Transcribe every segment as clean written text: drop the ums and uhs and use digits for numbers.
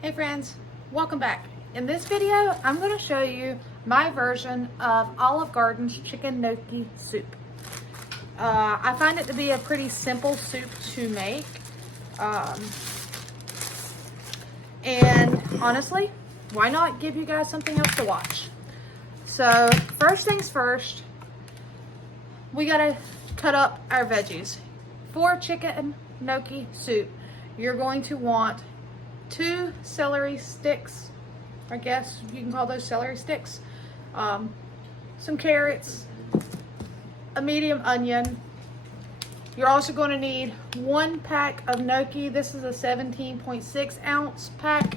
Hey friends, welcome back. In this video, I'm going to show you my version of Olive Garden's chicken gnocchi soup. I find it to be a pretty simple soup to make. And honestly, why not give you guys something else to watch? So first things first, we got to cut up our veggies. For chicken gnocchi soup, you're going to want 2 celery sticks, I guess you can call those celery sticks, some carrots, a medium onion. You're also going to need 1 pack of gnocchi. This is a 17.6 ounce pack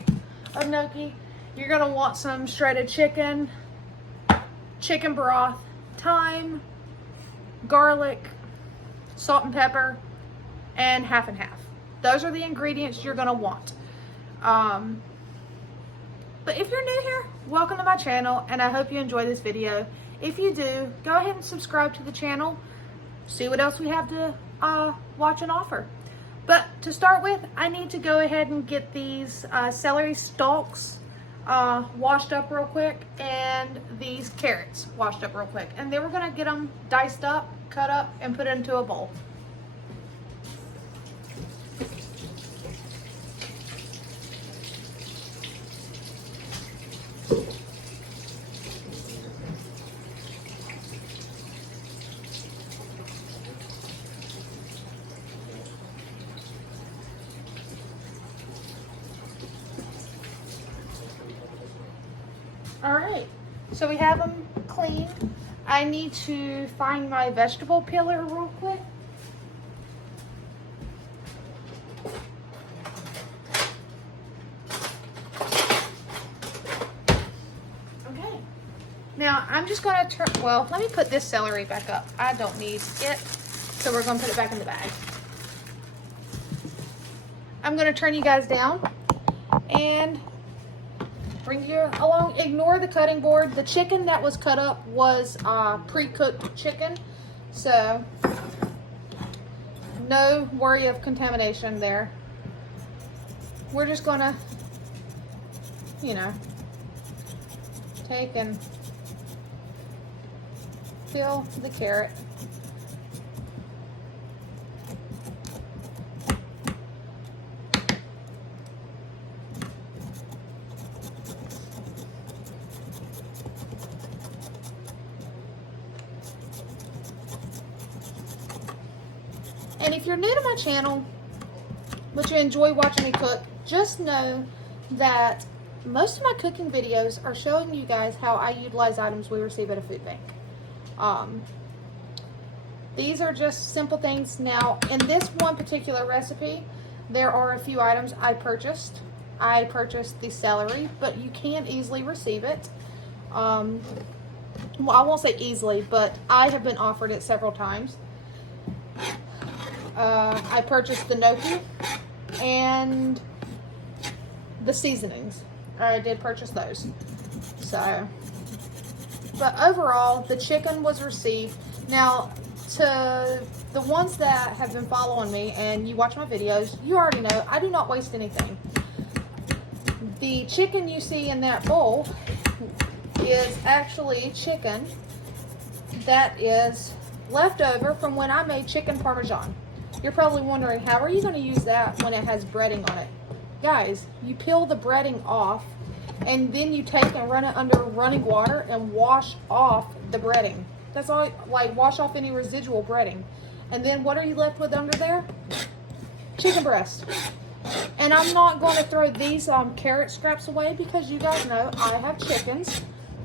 of gnocchi. You're going to want some shredded chicken, chicken broth, thyme, garlic, salt and pepper, and half and half. Those are the ingredients you're going to want. But if you're new here, welcome to my channel, and I hope you enjoy this video. If you do, go ahead and subscribe to the channel, see what else we have to watch and offer. But to start with, I need to go ahead and get these celery stalks washed up real quick, and these carrots washed up real quick. And then we're gonna get them diced up, cut up, and put it into a bowl. All right, so we have them clean. I need to find my vegetable peeler real quick. Okay, now I'm just gonna turn, well, let me put this celery back up. I don't need it, so we're gonna put it back in the bag. I'm gonna turn you guys down and bring you along. Ignore the cutting board. The chicken that was cut up was pre-cooked chicken, so no worry of contamination there. We're just gonna, you know, take and peel the carrot. And if you're new to my channel, but you enjoy watching me cook, just know that most of my cooking videos are showing you guys how I utilize items we receive at a food bank. These are just simple things. Now, in this one particular recipe, there are a few items I purchased. I purchased the celery, but you can easily receive it. Well, I won't say easily, but I have been offered it several times. I purchased the gnocchi and the seasonings. I did purchase those. So, but overall, the chicken was received. Now, to the ones that have been following me and you watch my videos, you already know I do not waste anything. The chicken you see in that bowl is actually chicken that is left over from when I made chicken parmesan. You're probably wondering, how are you going to use that when it has breading on it? Guys, you peel the breading off, and then you take and run it under running water and wash off the breading. That's all, like wash off any residual breading. And then what are you left with under there? Chicken breast. And I'm not going to throw these carrot scraps away, because you guys know I have chickens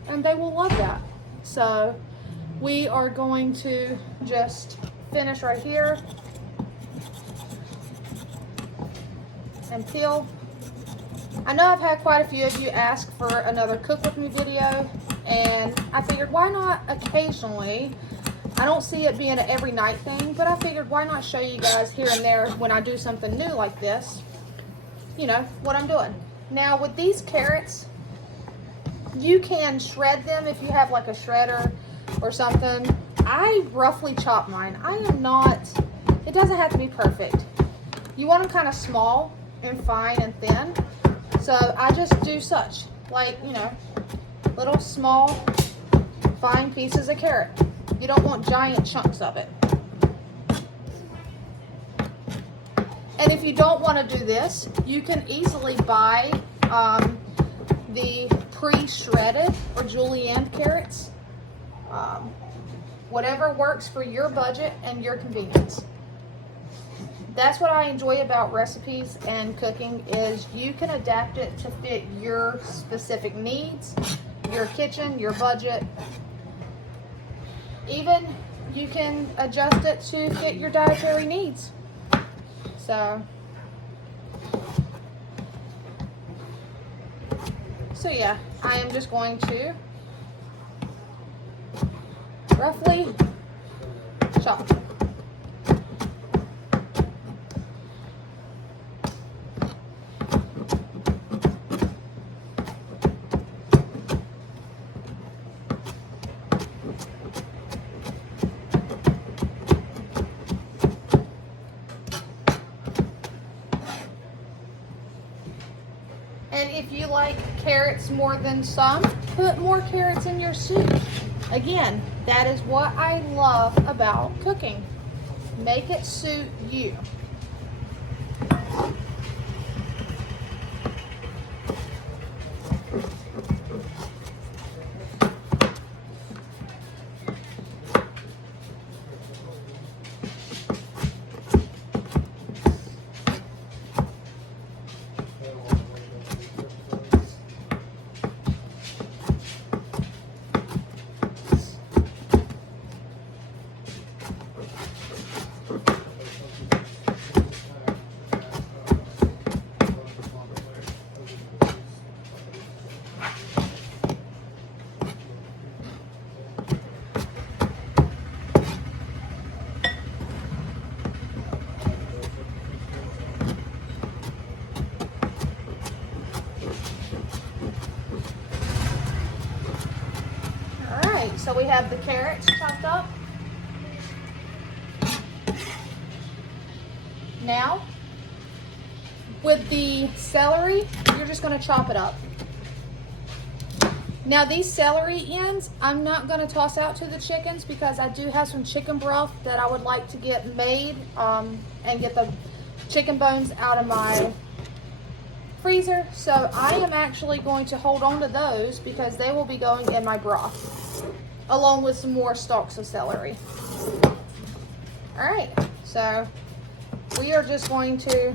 and they will love that. So we are going to just finish right here and peel. I know I've had quite a few of you ask for another cook with me video, and I figured why not occasionally. I don't see it being an every night thing, but I figured why not show you guys here and there when I do something new like this, you know, what I'm doing. Now with these carrots, you can shred them if you have like a shredder or something. I roughly chop mine. I am not, it doesn't have to be perfect. You want them kind of small and fine and thin. So I just do such, like, you know, little small fine pieces of carrot. You don't want giant chunks of it. And if you don't want to do this, you can easily buy the pre-shredded or julienne carrots. Whatever works for your budget and your convenience. That's what I enjoy about recipes and cooking, is you can adapt it to fit your specific needs, your kitchen, your budget. Even you can adjust it to fit your dietary needs. So yeah, I am just going to roughly chop. And if you like carrots more than some, put more carrots in your soup. Again, that is what I love about cooking. Make it suit you. So we have the carrots chopped up. Now, with the celery, you're just going to chop it up. Now these celery ends, I'm not going to toss out to the chickens because I do have some chicken broth that I would like to get made and get the chicken bones out of my freezer. So I am actually going to hold on to those because they will be going in my broth, along with some more stalks of celery. All right, so we are just going to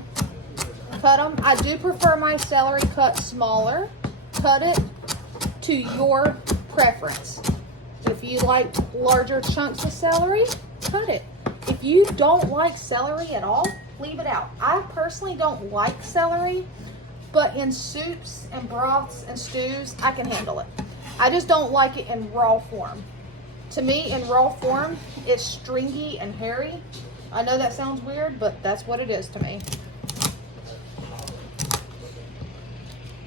cut them. I do prefer my celery cut smaller. Cut it to your preference. If you like larger chunks of celery, cut it. If you don't like celery at all, leave it out. I personally don't like celery, but in soups and broths and stews, I can handle it. I just don't like it in raw form. To me, in raw form, it's stringy and hairy. I know that sounds weird, but that's what it is to me.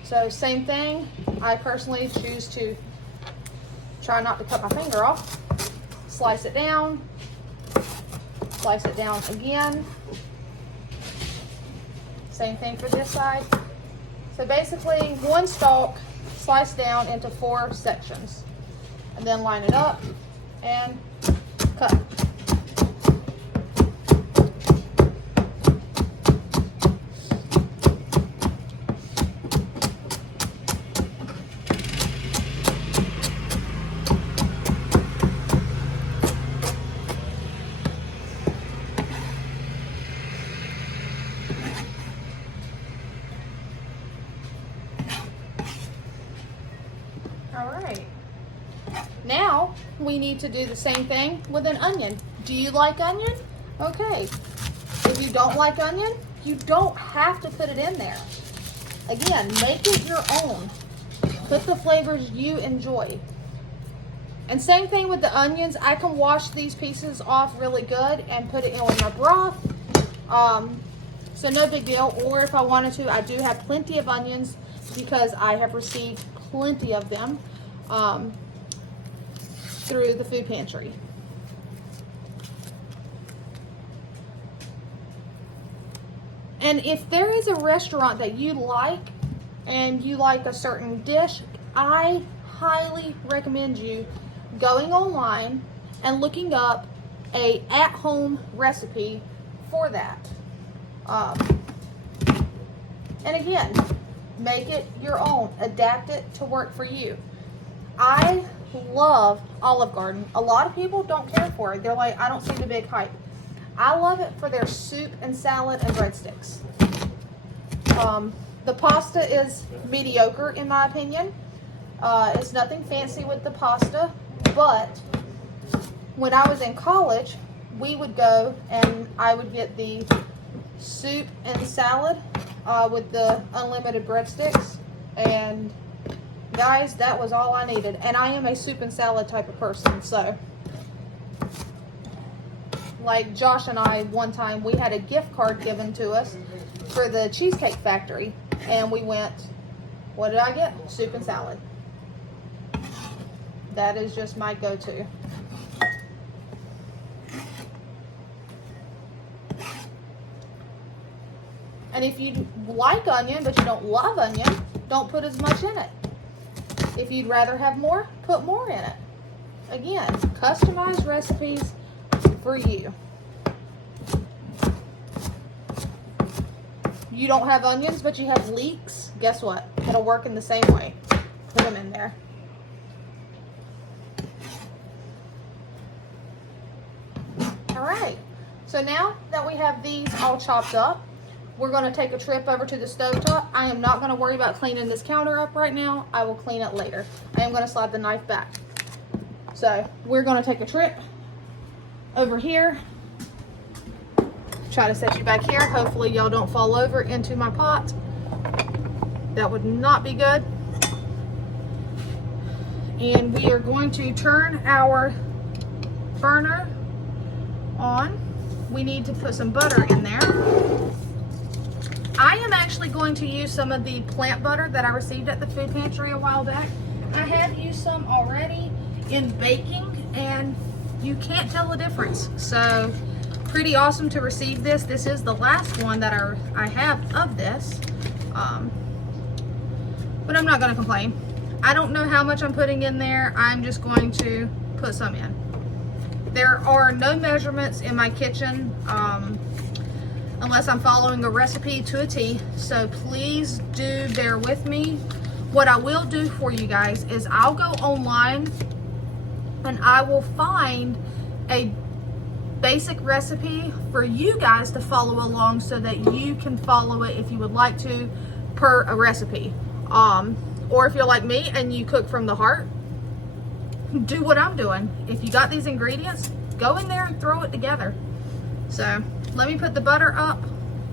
So same thing, I personally choose to try not to cut my finger off. Slice it down again. Same thing for this side. So basically, one stalk sliced down into 4 sections, and then line it up and cut. All right. Now we need to do the same thing with an onion. Do you like onion? Okay. If you don't like onion, you don't have to put it in there. Again, make it your own. Put the flavors you enjoy. And same thing with the onions. I can wash these pieces off really good and put it in with my broth. So no big deal. Or if I wanted to, I do have plenty of onions because I have received plenty of them through the food pantry. And if there is a restaurant that you like and you like a certain dish, I highly recommend you going online and looking up a at-home recipe for that. And again, make it your own, adapt it to work for you. I love Olive Garden. A lot of people don't care for it. They're like, I don't see the big hype. I love it for their soup and salad and breadsticks. The pasta is mediocre in my opinion. It's nothing fancy with the pasta, but when I was in college, we would go and I would get the soup and salad with the unlimited breadsticks, and guys, that was all I needed. And I am a soup and salad type of person, so like Josh and I, one time we had a gift card given to us for the Cheesecake Factory, and we went, what did I get? Soup and salad. That is just my go-to. And if you like onion, but you don't love onion, don't put as much in it. If you'd rather have more, put more in it. Again, customized recipes for you. You don't have onions, but you have leeks. Guess what? It'll work in the same way. Put them in there. All right. So now that we have these all chopped up, we're going to take a trip over to the stovetop. I am not going to worry about cleaning this counter up right now. I will clean it later. I am going to slide the knife back. So we're going to take a trip over here. Try to set you back here. Hopefully y'all don't fall over into my pot. That would not be good. And we are going to turn our burner on. We need to put some butter in there. I am actually going to use some of the plant butter that I received at the food pantry a while back. I have used some already in baking, and you can't tell the difference. So pretty awesome to receive this. This is the last one that I have of this, but I'm not going to complain. I don't know how much I'm putting in there. I'm just going to put some in. There are no measurements in my kitchen unless I'm following a recipe to a T, so please do bear with me. What I will do for you guys is I'll go online and I will find a basic recipe for you guys to follow along so that you can follow it if you would like to per a recipe. Or if you're like me and you cook from the heart, do what I'm doing. If you got these ingredients, go in there and throw it together. So let me put the butter up,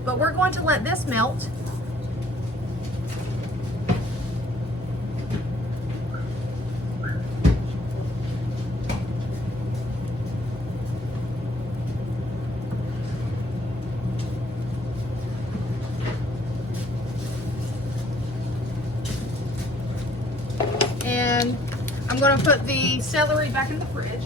but we're going to let this melt. And I'm going to put the celery back in the fridge.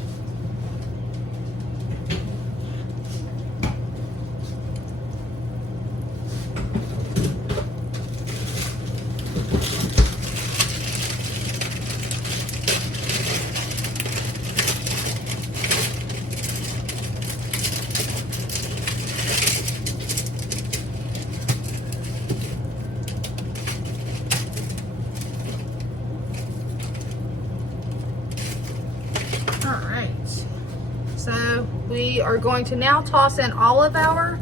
So we are going to now toss in all of our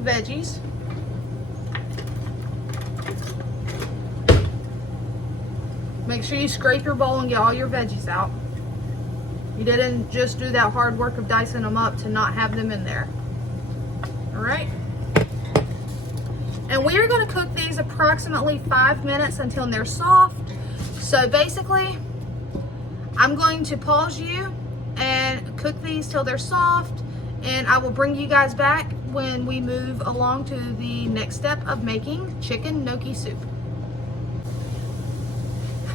veggies. Make sure you scrape your bowl and get all your veggies out. You didn't just do that hard work of dicing them up to not have them in there. All right. And we are going to cook these approximately 5 minutes until they're soft. So basically, I'm going to pause you and cook these till they're soft, and I will bring you guys back when we move along to the next step of making chicken gnocchi soup.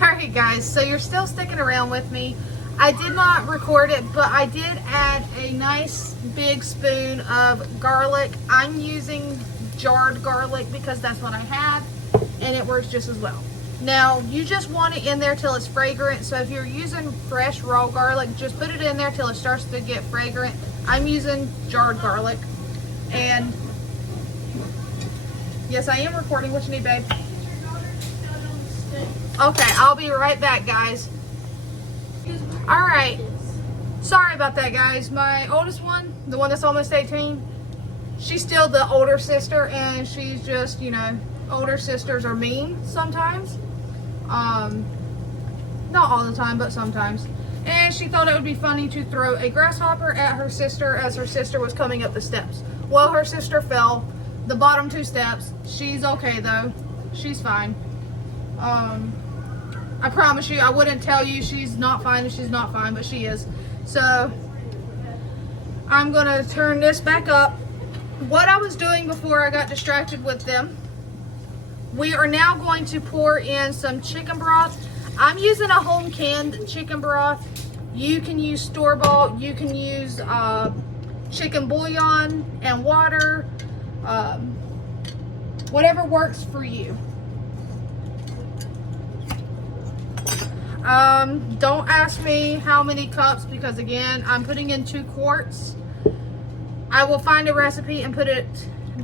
Alright guys, so you're still sticking around with me. I did not record it, but I did add a nice big spoon of garlic. I'm using jarred garlic because that's what I have, and it works just as well. Now, you just want it in there till it's fragrant. So if you're using fresh raw garlic, just put it in there till it starts to get fragrant. I'm using jarred garlic. And yes, I am recording. What you need, babe? Okay, I'll be right back, guys. All right. Sorry about that, guys. My oldest one, the one that's almost 18, she's still the older sister, and she's just, you know, older sisters are mean sometimes. Not all the time, but sometimes. And she thought it would be funny to throw a grasshopper at her sister as her sister was coming up the steps. Well, her sister fell the bottom 2 steps. She's okay though. She's fine. I promise you, I wouldn't tell you she's not fine if she's not fine, but she is. So I'm gonna turn this back up. What I was doing before I got distracted with them, we are now going to pour in some chicken broth. I'm using a home canned chicken broth. You can use store-bought, you can use chicken bouillon and water, whatever works for you. Don't ask me how many cups, because again, I'm putting in 2 quarts. I will find a recipe and put it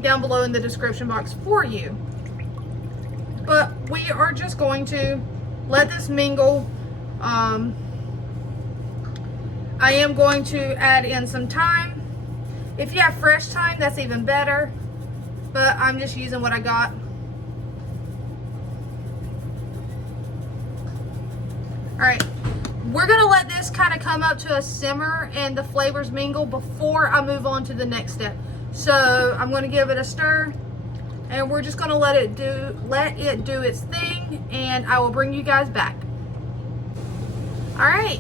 down below in the description box for you. But we are just going to let this mingle. I am going to add in some thyme. If you have fresh thyme, that's even better. But I'm just using what I got. Alright, we're going to let this kind of come up to a simmer and the flavors mingle before I move on to the next step. So I'm going to give it a stir, and we're just going to let it do its thing, and I will bring you guys back. Alright,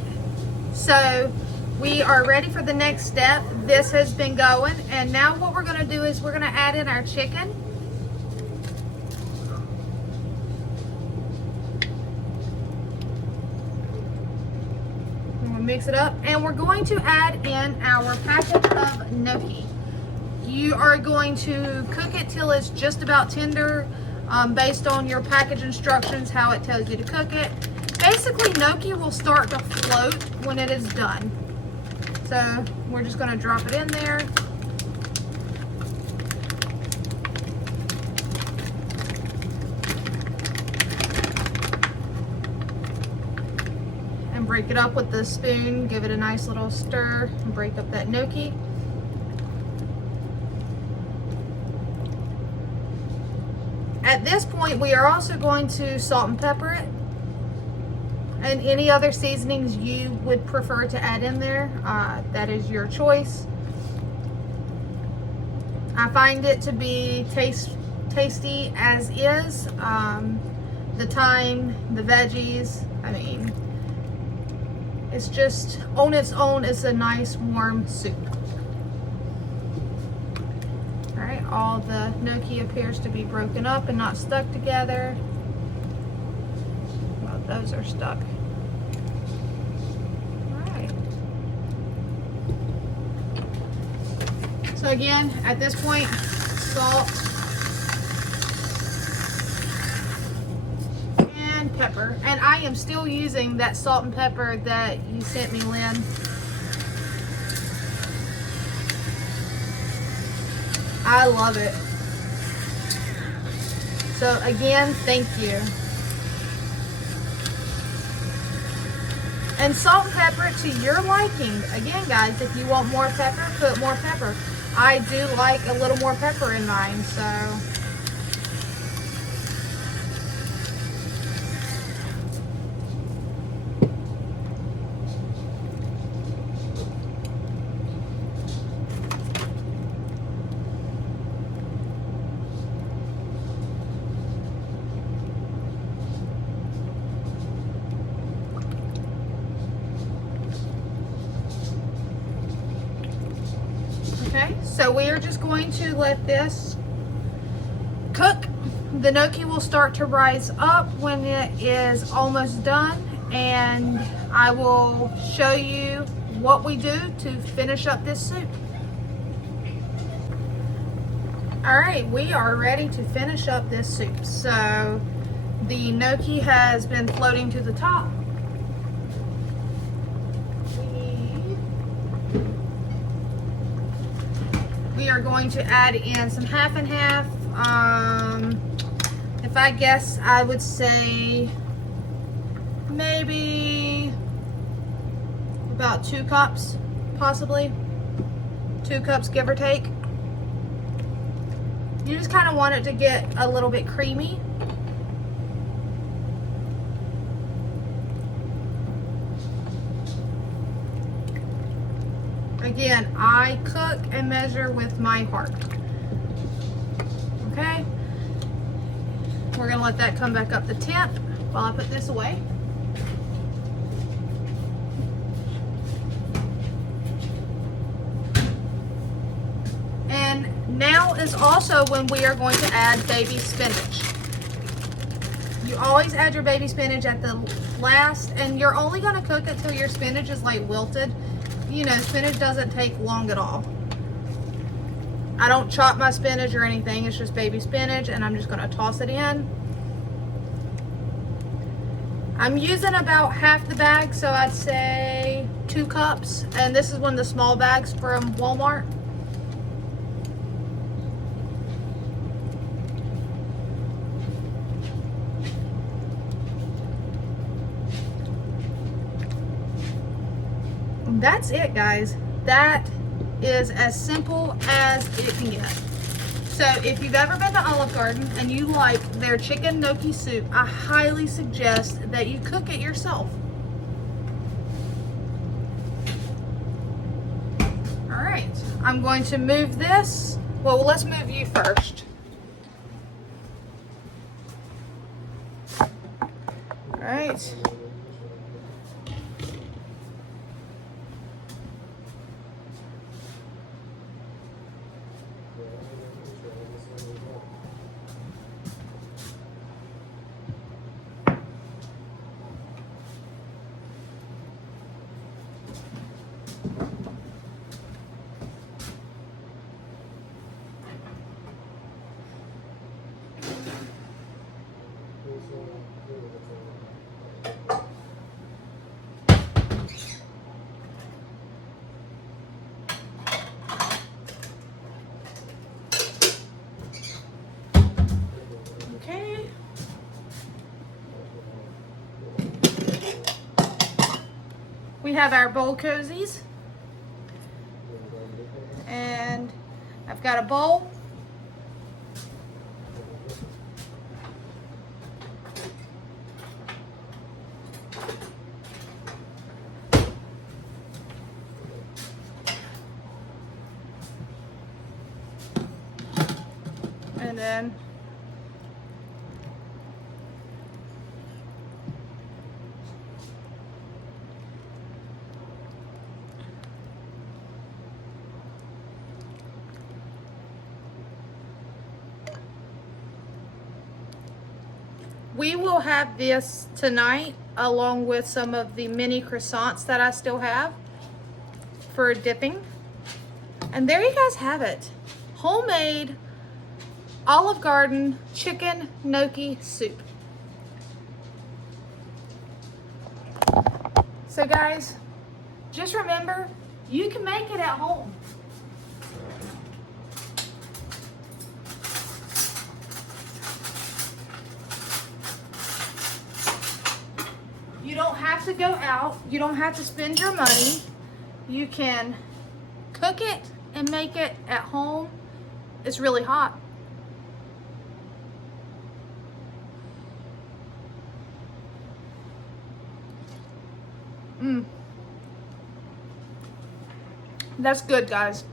so we are ready for the next step. This has been going, and now what we're going to do is we're going to add in our chicken. Mix it up, and we're going to add in our packet of gnocchi. You are going to cook it till it's just about tender, based on your package instructions, how it tells you to cook it. Basically, gnocchi will start to float when it is done. So we're just going to drop it in there. Break it up with the spoon, give it a nice little stir, and break up that gnocchi. At this point, we are also going to salt and pepper it, and any other seasonings you would prefer to add in there. That is your choice. I find it to be tasty as is. The thyme, the veggies, I mean, it's just, on its own, it's a nice warm soup. Alright, all the gnocchi appears to be broken up and not stuck together. Well, those are stuck. Alright. So again, at this point, salt and pepper. And I am still using that salt and pepper that you sent me, Lynn. I love it. So again, thank you. And salt and pepper to your liking. Again, guys, if you want more pepper, put more pepper. I do like a little more pepper in mine, so. Okay, so we are just going to let this cook. The gnocchi will start to rise up when it is almost done, and I will show you what we do to finish up this soup. Alright, we are ready to finish up this soup. So The gnocchi has been floating to the top. We are going to add in some half and half. If I guess, I would say maybe about 2 cups, possibly 2 cups, give or take. You just kind of want it to get a little bit creamy. Again, I cook and measure with my heart. Okay? We're gonna let that come back up the temp while I put this away. And now is also when we are going to add baby spinach. You always add your baby spinach at the last, and you're only gonna cook it till your spinach is like wilted. You know, spinach doesn't take long at all. I don't chop my spinach or anything. It's just baby spinach, and I'm just going to toss it in. I'm using about half the bag, so I'd say 2 cups. And this is one of the small bags from Walmart. That's it, guys. That is as simple as it can get. So if you've ever been to Olive Garden and you like their chicken gnocchi soup, I highly suggest that you cook it yourself. All right, I'm going to move this. Well, let's move you first. All right. We have our bowl cozies, and I've got a bowl. And then we will have this tonight along with some of the mini croissants that I still have for dipping. And there you guys have it. Homemade Olive Garden chicken gnocchi soup. So guys, just remember, you can make it at home. You don't have to go out. You don't have to spend your money. You can cook it and make it at home. It's really hot. That's good, guys.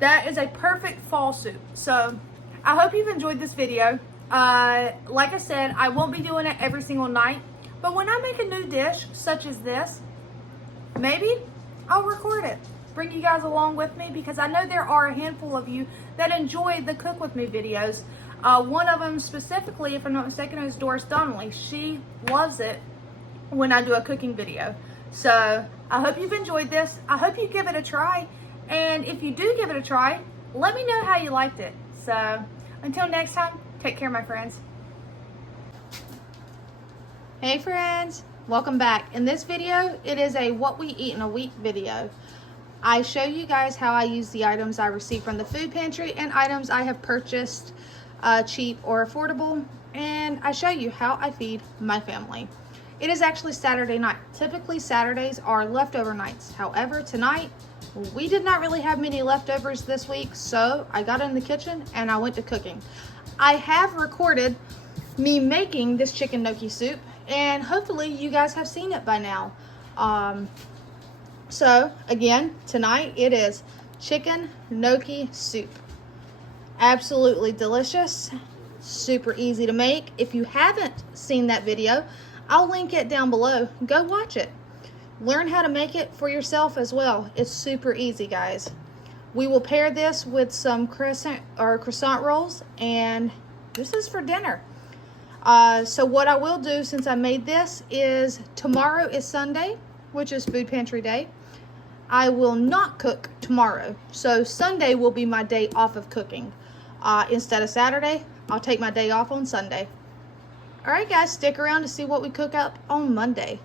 That is a perfect fall soup. So I hope you've enjoyed this video. Like I said, I won't be doing it every single night, but when I make a new dish such as this, maybe I'll record it, bring you guys along with me, because I know there are a handful of you that enjoy the Cook With Me videos. One of them specifically, if I'm not mistaken, is Doris Donnelly. She loves it when I do a cooking video. So I hope you've enjoyed this. I hope you give it a try. And if you do give it a try, let me know how you liked it. So until next time, take care, my friends. Hey friends, welcome back. In this video, it is a what we eat in a week video. I show you guys how I use the items I receive from the food pantry and items I have purchased cheap or affordable, and I show you how I feed my family. It is actually Saturday night. Typically Saturdays are leftover nights. However, tonight we did not really have many leftovers this week, so I got in the kitchen and I went to cooking. I have recorded me making this chicken gnocchi soup, and hopefully you guys have seen it by now. So again, tonight it is chicken gnocchi soup. Absolutely delicious, super easy to make. If you haven't seen that video, I'll link it down below. Go watch it. Learn how to make it for yourself as well. It's super easy, guys. We will pair this with some croissant rolls, and this is for dinner. So what I will do, since I made this, is tomorrow is Sunday, which is food pantry day. I will not cook tomorrow. So Sunday will be my day off of cooking. Instead of Saturday, I'll take my day off on Sunday. All right, guys, stick around to see what we cook up on Monday.